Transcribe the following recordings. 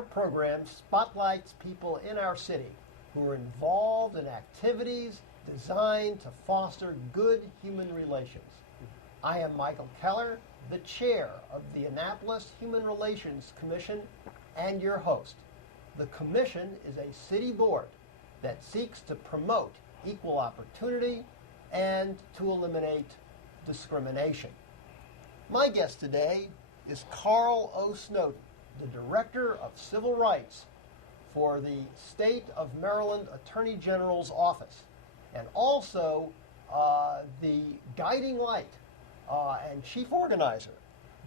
our program spotlights people in our city who are involved in activities designed to foster good human relations. I am Michael Keller, the chair of the Annapolis Human Relations Commission and your host. The commission is a city board that seeks to promote equal opportunity and to eliminate discrimination. My guest today is Carl O. Snowden, the Director of Civil Rights for the State of Maryland Attorney General's Office, and also the guiding light and chief organizer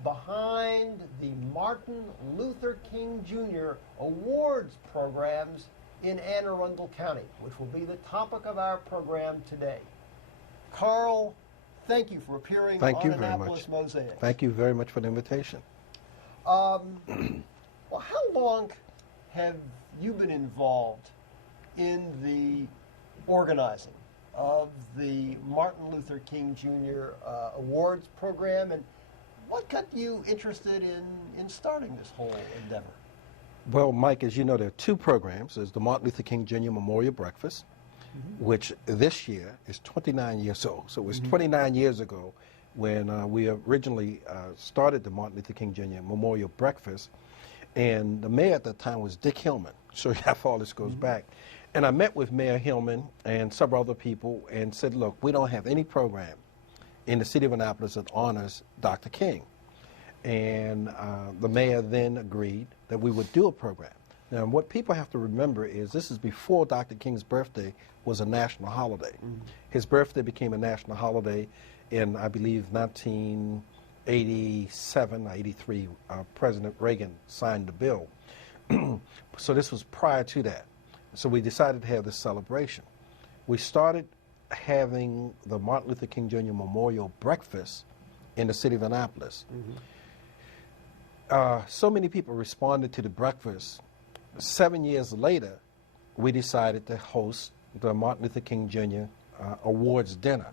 behind the Martin Luther King Jr. Awards programs in Anne Arundel County, which will be the topic of our program today. Carl, thank you for appearing on Annapolis Mosaics. Thank you very much for the invitation. Well, how long have you been involved in the organizing of the Martin Luther King Jr. Awards program, and what got you interested in starting this whole endeavor? Well, Mike, as you know, there are two programs. There's the Martin Luther King Jr. Memorial Breakfast, which this year is 29 years old. So it was 29 years ago when we originally started the Martin Luther King Jr. Memorial Breakfast. And the mayor at the time was Dick Hillman. So how far this goes back. And I met with Mayor Hillman and several other people and said, look, we don't have any program in the city of Annapolis that honors Dr. King. And the mayor then agreed that we would do a program. Now, what people have to remember is this is before Dr. King's birthday was a national holiday. His birthday became a national holiday in, I believe, 1987 or 83. President Reagan signed the bill. So this was prior to that. So we decided to have this celebration. We started having the Martin Luther King Jr. Memorial Breakfast in the city of Annapolis. So many people responded to the breakfast. 7 years later, we decided to host the Martin Luther King Jr. Awards dinner.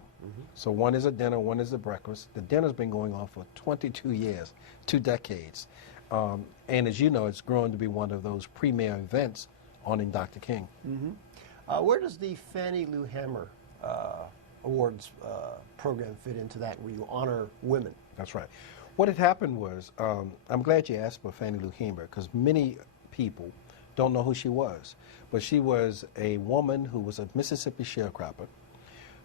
So one is a dinner, one is a breakfast. The dinner's been going on for 22 years, 2 decades. And as you know, it's grown to be one of those premier events honoring Dr. King. Where does the Fannie Lou Hamer Awards program fit into that, where you honor women? That's right. What had happened was, I'm glad you asked about Fannie Lou Hamer, because many people don't know who she was. But she was a woman who was a Mississippi sharecropper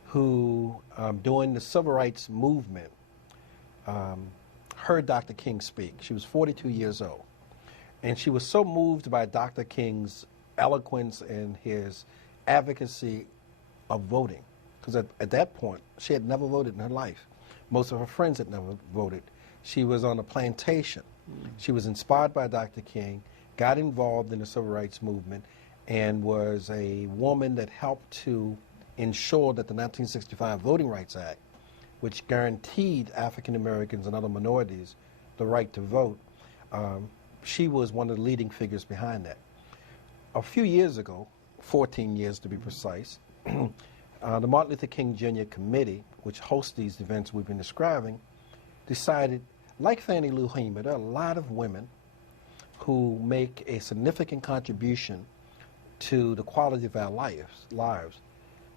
who, during the civil rights movement, heard Dr. King speak. She was 42 years old. And she was so moved by Dr. King's eloquence and his advocacy of voting, because at that point, she had never voted in her life. Most of her friends had never voted. She was on a plantation. She was inspired by Dr. King, got involved in the civil rights movement, and was a woman that helped to ensure that the 1965 Voting Rights Act, which guaranteed African Americans and other minorities the right to vote, she was one of the leading figures behind that. A few years ago, 14 years to be precise, the Martin Luther King Jr. Committee, which hosts these events we've been describing, decided, like Fannie Lou Hamer, there are a lot of women who make a significant contribution to the quality of our lives,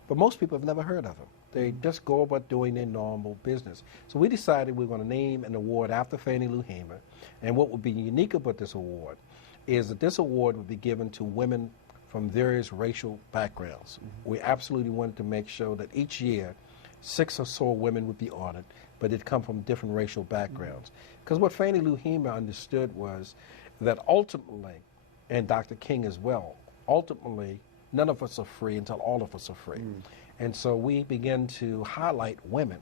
but most people have never heard of them. They just go about doing their normal business. So we decided we were going to name an award after Fannie Lou Hamer, and what would be unique about this award is that this award would be given to women from various racial backgrounds. We absolutely wanted to make sure that each year 6 or so women would be honored, but they'd come from different racial backgrounds. Because what Fannie Lou Hamer understood was that ultimately, and Dr. King as well, ultimately, none of us are free until all of us are free. And so we began to highlight women.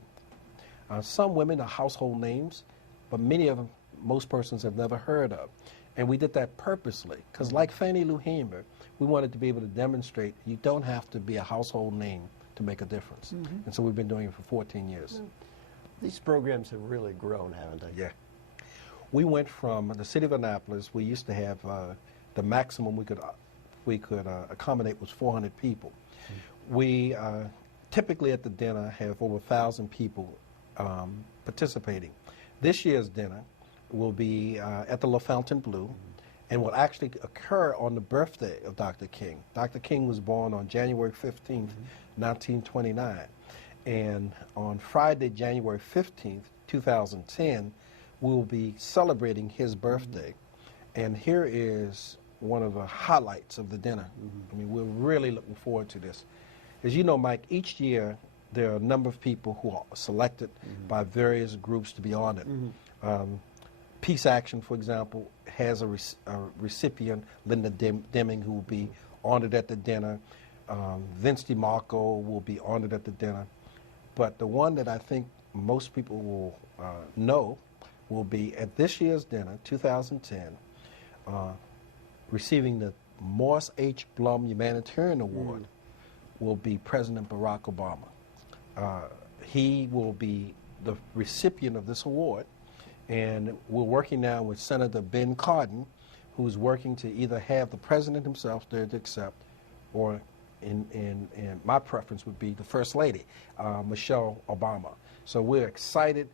Some women are household names, but many of them, most persons have never heard of. And we did that purposely, because like Fannie Lou Hamer, we wanted to be able to demonstrate you don't have to be a household name to make a difference. And so we've been doing it for 14 years. These programs have really grown, haven't they? Yeah. We went from the city of Annapolis, we used to have the maximum we could accommodate was 400 people. We typically at the dinner have over 1,000 people participating. This year's dinner will be at the La Fontainebleau, and will actually occur on the birthday of Dr. King. Dr. King was born on January 15th, 1929. And on Friday, January 15th, 2010, we will be celebrating his birthday. And here is one of the highlights of the dinner. I mean, we're really looking forward to this. As you know, Mike, each year there are a number of people who are selected by various groups to be honored. Peace Action, for example, has a recipient, Linda Deming, who will be honored at the dinner. Vince DiMarco will be honored at the dinner. But the one that I think most people will know will be at this year's dinner, 2010, receiving the Morris H. Blum Humanitarian Award will be President Barack Obama. He will be the recipient of this award, and we're working now with Senator Ben Cardin, who's working to either have the president himself there to accept, or in my preference would be the First Lady, Michelle Obama. So we're excited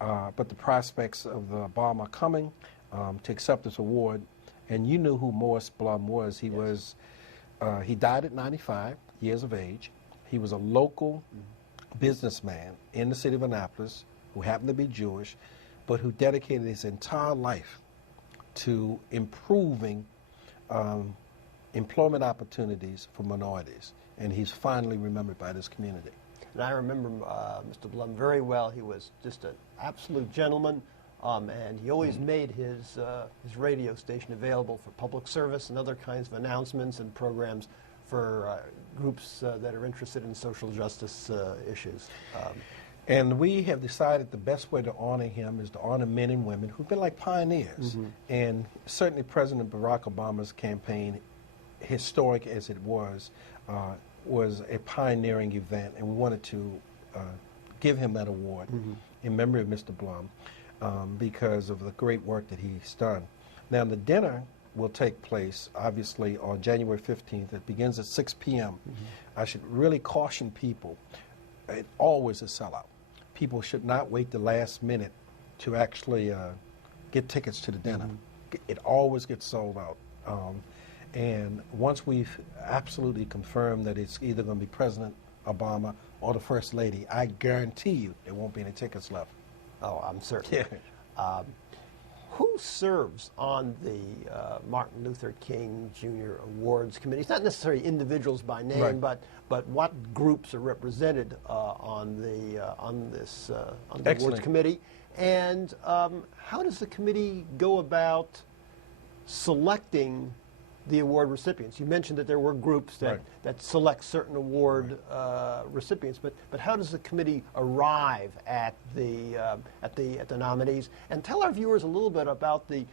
about the prospects of the Obama coming to accept this award. And you knew who Morris Blum was. He was, he died at 95 years of age. He was a local businessman in the city of Annapolis who happened to be Jewish, but who dedicated his entire life to improving employment opportunities for minorities. And he's finally remembered by this community. And I remember Mr. Blum very well. He was just an absolute gentleman. And he always made his radio station available for public service and other kinds of announcements and programs for groups that are interested in social justice issues. And we have decided the best way to honor him is to honor men and women who've been like pioneers. And certainly President Barack Obama's campaign, historic as it was a pioneering event, and we wanted to give him that award in memory of Mr. Blum. Because of the great work that he's done. Now, the dinner will take place, obviously, on January 15th. It begins at 6 p.m. I should really caution people, it always a sellout. People should not wait the last minute to actually get tickets to the dinner. It always gets sold out. And once we've absolutely confirmed that it's either going to be President Obama or the First Lady, I guarantee you there won't be any tickets left. Oh, I'm certain. Who serves on the Martin Luther King Jr. Awards Committee? It's not necessarily individuals by name, but what groups are represented on this awards committee? And how does the committee go about selecting the award recipients? You mentioned that there were groups that select certain award recipients, but how does the committee arrive at the nominees? And tell our viewers a little bit about the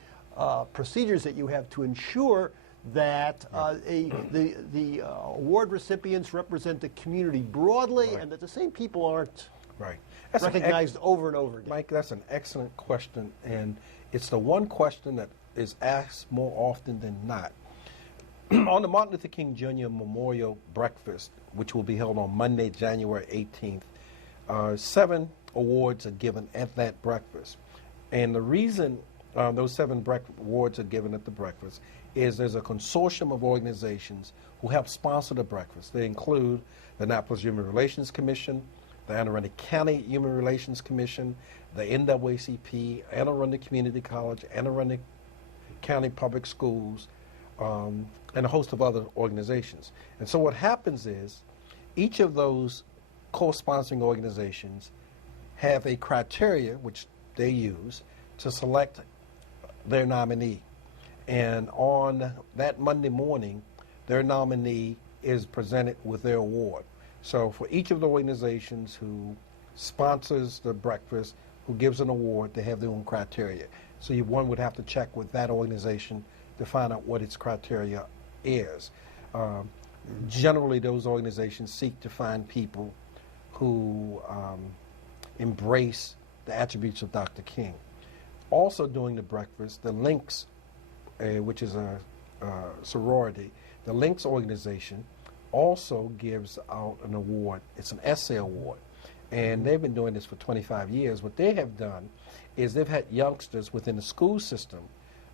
procedures that you have to ensure that the award recipients represent the community broadly, and that the same people aren't recognized over and over again. Mike, that's an excellent question, and it's the one question that is asked more often than not. On the Martin Luther King Jr. Memorial Breakfast, which will be held on Monday, January 18th, 7 awards are given at that breakfast. And the reason those 7 awards are given at the breakfast is there's a consortium of organizations who help sponsor the breakfast. They include the Annapolis Human Relations Commission, the Anne Arundel County Human Relations Commission, the NAACP, Anne Arundel Community College, Anne Arundel County Public Schools, and a host of other organizations. And so what happens is each of those co-sponsoring organizations have a criteria which they use to select their nominee. And on that Monday morning, their nominee is presented with their award. So for each of the organizations who sponsors the breakfast, who gives an award, they have their own criteria. So one would have to check with that organization to find out what its criteria is. Generally, those organizations seek to find people who embrace the attributes of Dr. King. Also during the breakfast, the Links, which is a sorority, the Links organization also gives out an award. It's an essay award. And they've been doing this for 25 years. What they have done is they've had youngsters within the school system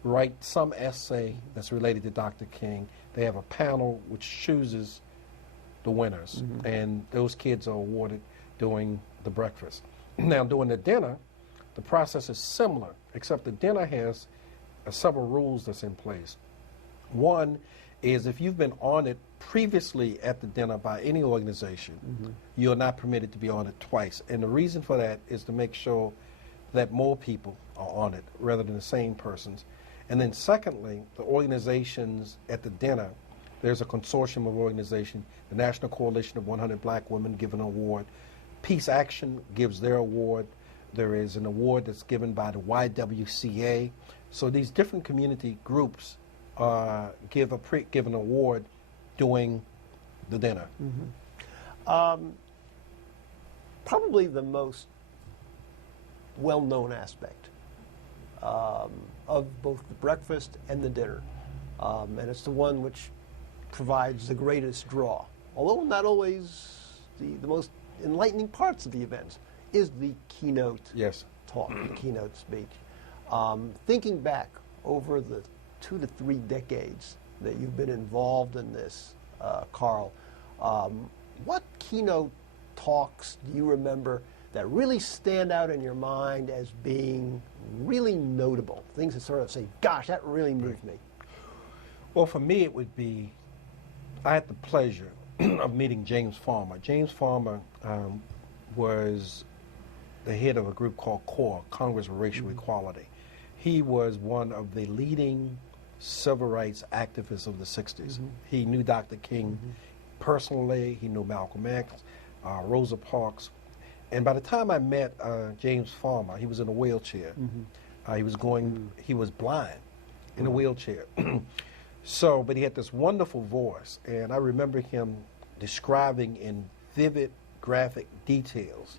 write some essay that's related to Dr. King. They have a panel which chooses the winners, and those kids are awarded during the breakfast. Now, during the dinner, the process is similar, except the dinner has several rules that's in place. One is if you've been honored previously at the dinner by any organization, you're not permitted to be honored twice. And the reason for that is to make sure that more people are honored rather than the same persons. And then secondly, the organizations at the dinner, there's a consortium of organizations, the National Coalition of 100 Black Women give an award, Peace Action gives their award, there is an award that's given by the YWCA. So these different community groups give an award during the dinner. Probably the most well-known aspect of both the breakfast and the dinner, and it's the one which provides the greatest draw, although not always the most enlightening parts of the events, is the keynote talk, the keynote speech. Thinking back over the 2 to 3 decades that you've been involved in this, Carl, what keynote talks do you remember that really stand out in your mind as being really notable? Things that sort of say, gosh, that really moved me. Well, for me, it would be, I had the pleasure of meeting James Farmer. James Farmer was the head of a group called CORE, Congress for Racial Equality. He was one of the leading civil rights activists of the 60s. He knew Dr. King personally. He knew Malcolm X, Rosa Parks. And by the time I met James Farmer, he was in a wheelchair. He was blind in a wheelchair. But he had this wonderful voice. And I remember him describing in vivid, graphic details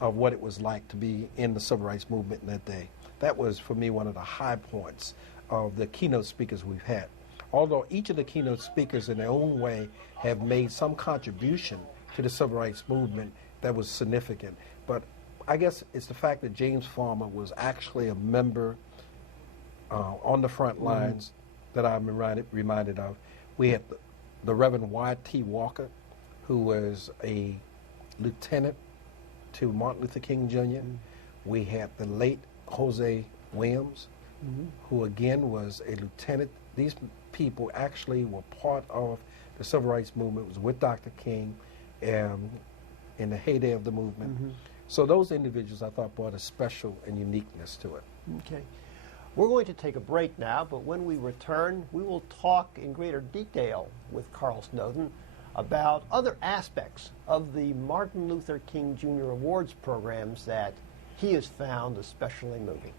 of what it was like to be in the civil rights movement in that day. That was, for me, one of the high points of the keynote speakers we've had. Although each of the keynote speakers in their own way have made some contribution to the civil rights movement that was significant. But I guess it's the fact that James Farmer was actually a member on the front lines that I'm reminded of. We had the Reverend Y.T. Walker, who was a lieutenant to Martin Luther King Jr. We had the late Jose Williams, who again was a lieutenant. These people actually were part of the civil rights movement. It was with Dr. King in the heyday of the movement. So those individuals, I thought, brought a special and uniqueness to it. Okay. We're going to take a break now, but when we return, we will talk in greater detail with Carl Snowden about other aspects of the Martin Luther King Jr. Awards programs that he has found especially moving.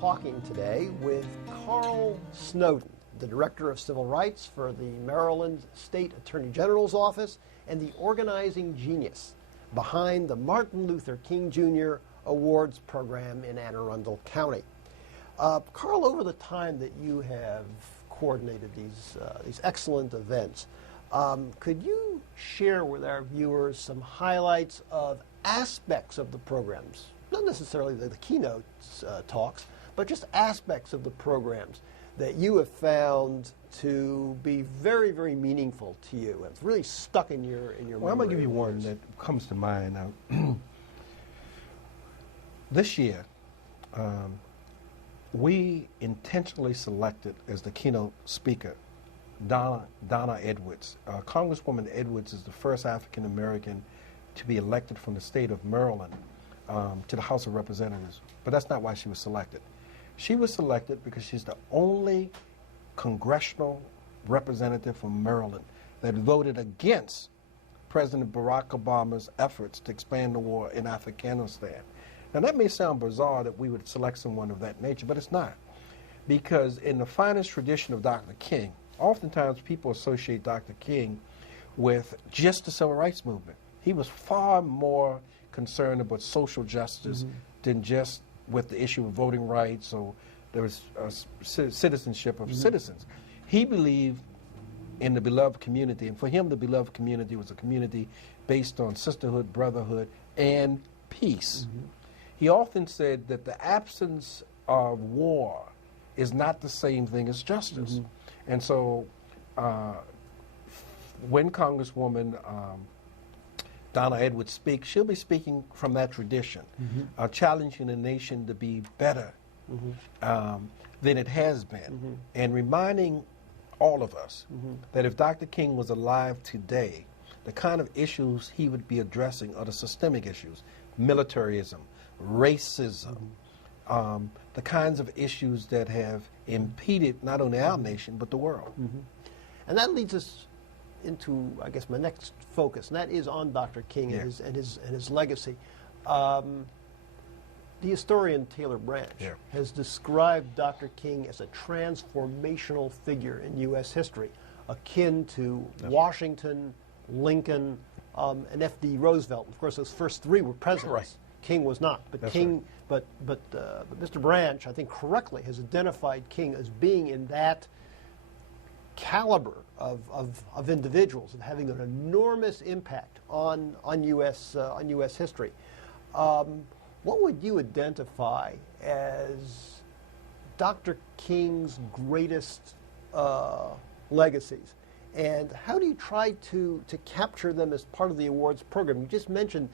Talking today with Carl Snowden, the Director of Civil Rights for the Maryland State Attorney General's Office and the organizing genius behind the Martin Luther King Jr. Awards program in Anne Arundel County. Carl, over the time that you have coordinated these excellent events, could you share with our viewers some highlights of aspects of the programs, not necessarily the keynote talks, but just aspects of the programs that you have found to be very, very meaningful to you and really stuck in your memory? Well, I'm going to give you one that comes to mind now. This year, we intentionally selected as the keynote speaker Donna Edwards. Congresswoman Edwards is the first African American to be elected from the state of Maryland to the House of Representatives. But that's not why she was selected. She was selected because she's the only congressional representative from Maryland that voted against President Barack Obama's efforts to expand the war in Afghanistan. Now, that may sound bizarre that we would select someone of that nature, but it's not. Because in the finest tradition of Dr. King, oftentimes people associate Dr. King with just the civil rights movement. He was far more concerned about social justice than just with the issue of voting rights or there was citizenship of citizens. He believed in the beloved community, and for him the beloved community was a community based on sisterhood, brotherhood, and peace. He often said that the absence of war is not the same thing as justice. And so when Congresswoman Donna Edwards speaks, she'll be speaking from that tradition, challenging the nation to be better than it has been, and reminding all of us that if Dr. King was alive today, the kind of issues he would be addressing are the systemic issues, militarism, racism, the kinds of issues that have impeded not only our nation, but the world. And that leads us into, I guess, my next focus, and that is on Dr. King and his legacy. The historian Taylor Branch has described Dr. King as a transformational figure in U.S. history, akin to Washington, Lincoln, and F.D. Roosevelt. Of course, those first three were presidents. King was not, but but Mr. Branch, I think correctly, has identified King as being in that caliber of individuals and having an enormous impact on U.S. history. What would you identify as Dr. King's greatest legacies? And how do you try to capture them as part of the awards program? You just mentioned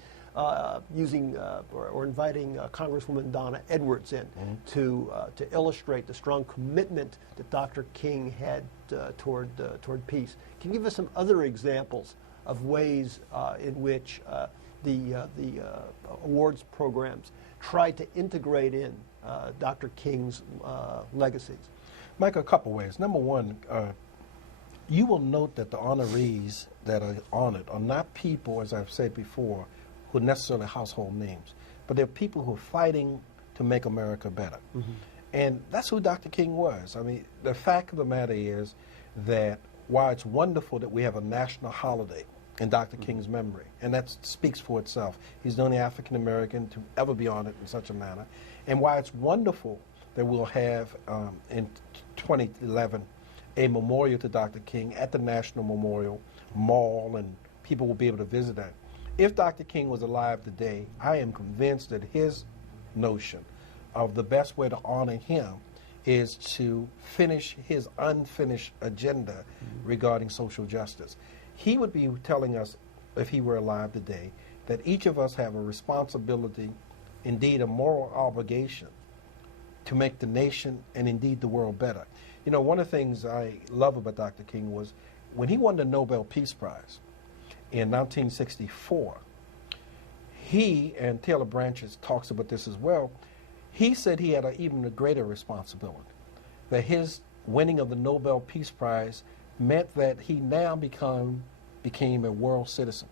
using or inviting Congresswoman Donna Edwards in to illustrate the strong commitment that Dr. King had toward peace. Can you give us some other examples of ways in which the awards programs try to integrate in Dr. King's legacies? Mike, a couple ways. Number one, you will note that the honorees that are honored are not people, as I've said before, who are necessarily household names, but they're people who are fighting to make America better. And that's who Dr. King was. I mean, the fact of the matter is that while it's wonderful that we have a national holiday in Dr. King's memory, and that speaks for itself. He's the only African American to ever be honored in such a manner. And while it's wonderful that we'll have in 2011 a memorial to Dr. King at the National Memorial Mall, and people will be able to visit that. If Dr. King was alive today, I am convinced that his notion of the best way to honor him is to finish his unfinished agenda regarding social justice. He would be telling us, if he were alive today, that each of us have a responsibility, indeed a moral obligation, to make the nation and indeed the world better. You know, one of the things I love about Dr. King was when he won the Nobel Peace Prize in 1964, he, and Taylor Branch talks about this as well, he said he had even a greater responsibility, that his winning of the Nobel Peace Prize meant that he now became a world citizen.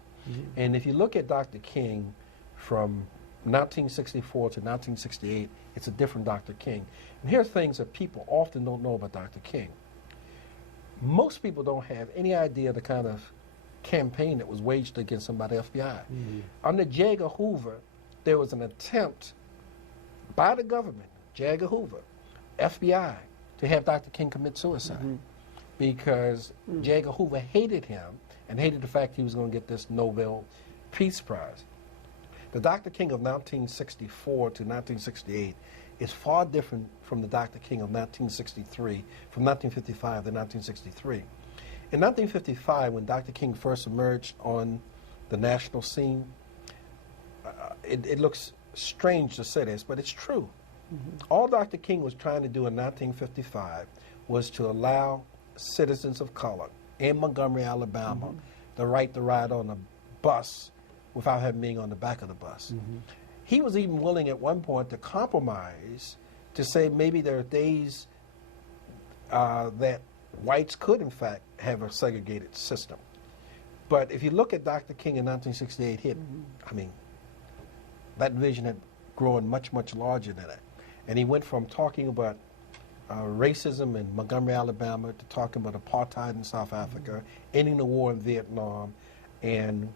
And if you look at Dr. King from 1964 to 1968, it's a different Dr. King. And here's things that people often don't know about Dr. King. Most people don't have any idea the kind of campaign that was waged against him by the FBI. Under J. Edgar Hoover, there was an attempt by the government, J. Edgar Hoover, FBI, to have Dr. King commit suicide because J. Edgar Hoover hated him and hated the fact he was going to get this Nobel Peace Prize. The Dr. King of 1964 to 1968 is far different from the Dr. King of 1963, from 1955 to 1963. In 1955, when Dr. King first emerged on the national scene, it looks strange to say this, but it's true. All Dr. King was trying to do in 1955 was to allow citizens of color in Montgomery, Alabama, the right to ride on a bus without having being on the back of the bus. He was even willing at one point to compromise to say maybe there are days that whites could, in fact, have a segregated system. But if you look at Dr. King in 1968, I mean, that vision had growing much, much larger than that. And he went from talking about racism in Montgomery, Alabama, to talking about apartheid in South Africa, ending the war in Vietnam, and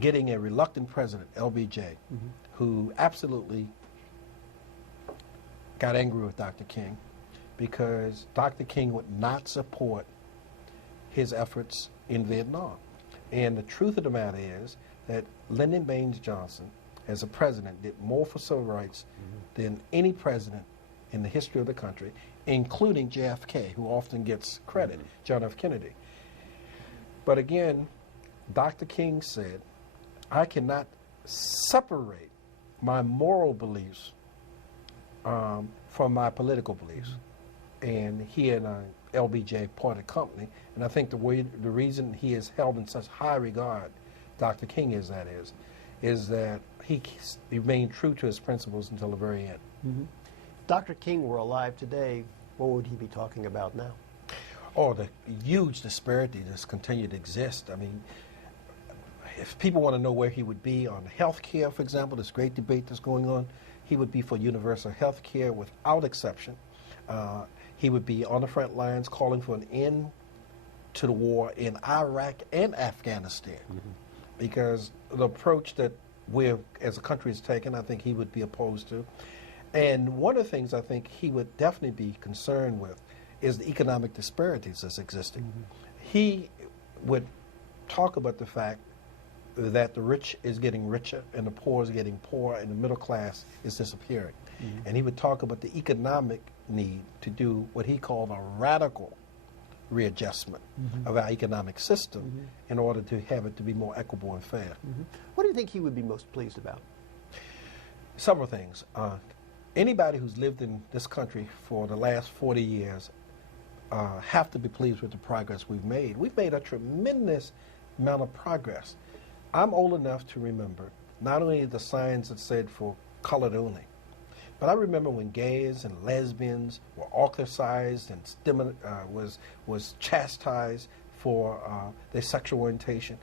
getting a reluctant president, LBJ, who absolutely got angry with Dr. King because Dr. King would not support his efforts in Vietnam. And the truth of the matter is that Lyndon Baines Johnson, as a president, did more for civil rights than any president in the history of the country, including JFK, who often gets credit, John F. Kennedy. But again, Dr. King said, I cannot separate my moral beliefs from my political beliefs. And he and LBJ parted company. And I think the reason he is held in such high regard, Dr. King is that he remained true to his principles until the very end. If Dr. King were alive today, what would he be talking about now? Oh, the huge disparity that's continued to exist. I mean, if people want to know where he would be on health care, for example, this great debate that's going on, he would be for universal health care without exception. He would be on the front lines calling for an end to the war in Iraq and Afghanistan. Because the approach that we as a country has taken, I think he would be opposed to. And one of the things I think he would definitely be concerned with is the economic disparities that's existing. He would talk about the fact that the rich is getting richer and the poor is getting poorer and the middle class is disappearing. And he would talk about the economic need to do what he called a radical readjustment of our economic system in order to have it to be more equitable and fair. What do you think he would be most pleased about? Several things. Anybody who's lived in this country for the last 40 years have to be pleased with the progress we've made. We've made a tremendous amount of progress. I'm old enough to remember not only the signs that said for colored only, but I remember when gays and lesbians were ostracized and was chastised for their sexual orientation.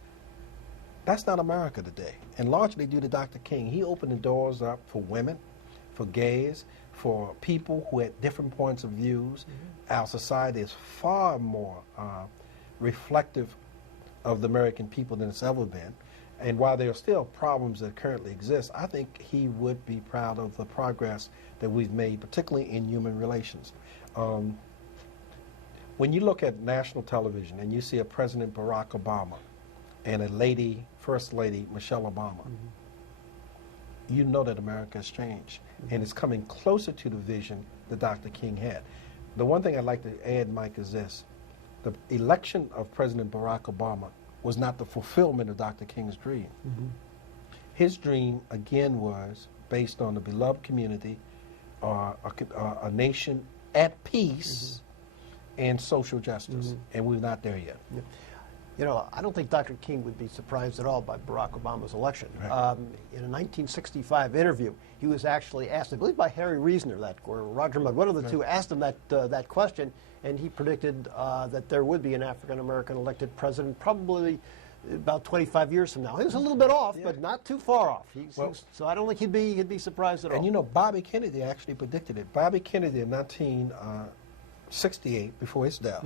That's not America today, and largely due to Dr. King. He opened the doors up for women, for gays, for people who had different points of views. Our society is far more reflective of the American people than it's ever been. And while there are still problems that currently exist, I think he would be proud of the progress that we've made, particularly in human relations. When you look at national television and you see a President Barack Obama and a First Lady Michelle Obama, you know that America has changed, and it's coming closer to the vision that Dr. King had. The one thing I'd like to add, Mike, is this. The election of President Barack Obama was not the fulfillment of Dr. King's dream. His dream, again, was based on a beloved community, a nation at peace, and social justice, and we're not there yet. You know, I don't think Dr. King would be surprised at all by Barack Obama's election. Right. In a 1965 interview, he was actually asked, I believe by Harry Reasoner, or Roger Mudd, one of the two, asked him that question, and he predicted that there would be an African-American elected president probably about 25 years from now. He was a little bit off, but not too far off. So I don't think he'd be surprised at all. And you know, Bobby Kennedy actually predicted it. Bobby Kennedy in 1968, before his death,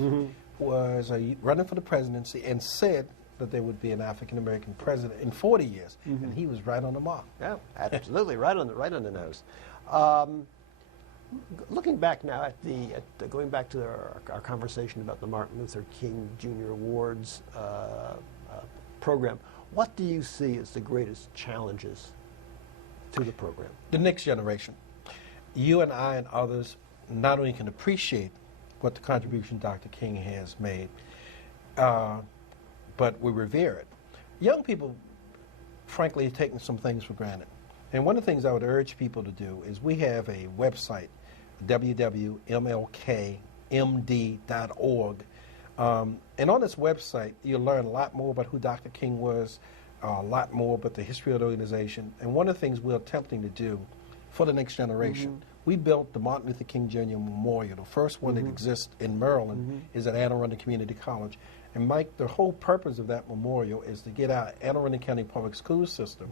was running for the presidency and said that there would be an African-American president in 40 years, and he was right on the mark. Yeah, absolutely, right on the nose. Looking back now at going back to our conversation about the Martin Luther King Jr. Awards program, what do you see as the greatest challenges to the program? The next generation. You and I and others not only can appreciate what the contribution Dr. King has made, but we revere it. Young people, frankly, have taken some things for granted. And one of the things I would urge people to do is we have a website, www.mlkmd.org. And on this website, you'll learn a lot more about who Dr. King was, a lot more about the history of the organization. And one of the things we're attempting to do for the next generation, we built the Martin Luther King Jr. Memorial. The first one that exists in Maryland is at Anne Arundel Community College. And Mike, the whole purpose of that memorial is to get our Anne Arundel County public school system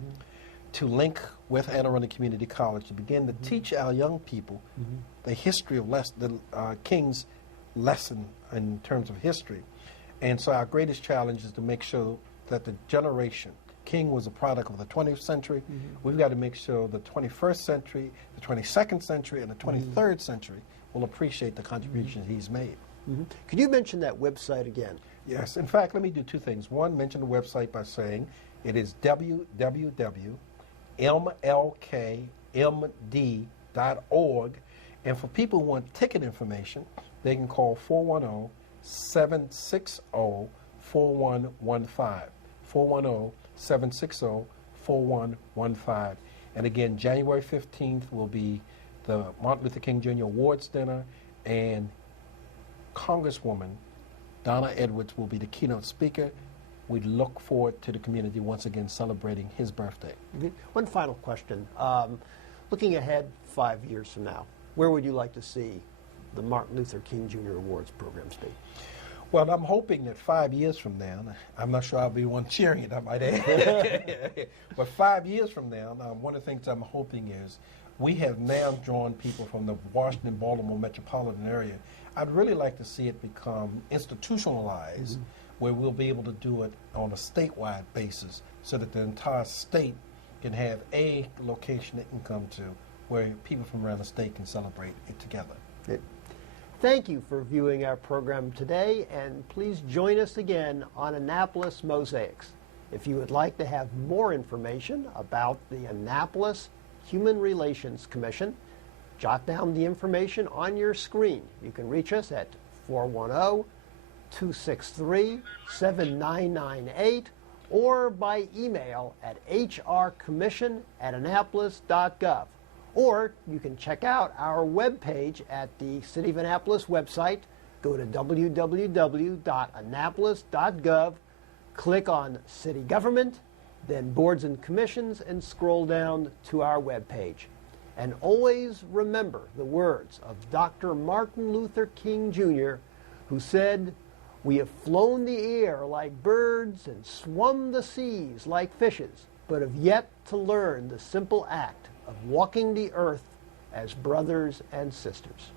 to link with Anne Arundel Community College to begin to teach our young people the history of the King's lesson in terms of history. And so our greatest challenge is to make sure that the generation, King was a product of the 20th century, we've got to make sure the 21st century, the 22nd century, and the 23rd century will appreciate the contributions he's made. Could you mention that website again? Yes. In fact, let me do two things. One, mention the website by saying it is www.mlkmd.org. And for people who want ticket information, they can call 410-760-4115. 410-760-4115. And again, January 15th will be the Martin Luther King Jr. Awards Dinner, and Congresswoman Donna Edwards will be the keynote speaker. We look forward to the community once again celebrating his birthday. One final question. Looking ahead 5 years from now, where would you like to see the Martin Luther King Jr. Awards programs be? Well, I'm hoping that 5 years from now, I'm not sure I'll be the one cheering it, I might add. But 5 years from now, one of the things I'm hoping is we have now drawn people from the Washington, Baltimore metropolitan area. I'd really like to see it become institutionalized, where we'll be able to do it on a statewide basis so that the entire state can have a location it can come to where people from around the state can celebrate it together. Thank you for viewing our program today, and please join us again on Annapolis Mosaics. If you would like to have more information about the Annapolis Human Relations Commission, jot down the information on your screen. You can reach us at 410-263-7998 or by email at hrcommission@annapolis.gov. Or you can check out our webpage at the City of Annapolis website. Go to www.annapolis.gov, click on City Government, then Boards and Commissions, and scroll down to our webpage. And always remember the words of Dr. Martin Luther King Jr., who said, "We have flown the air like birds and swum the seas like fishes, but have yet to learn the simple act of walking the earth as brothers and sisters."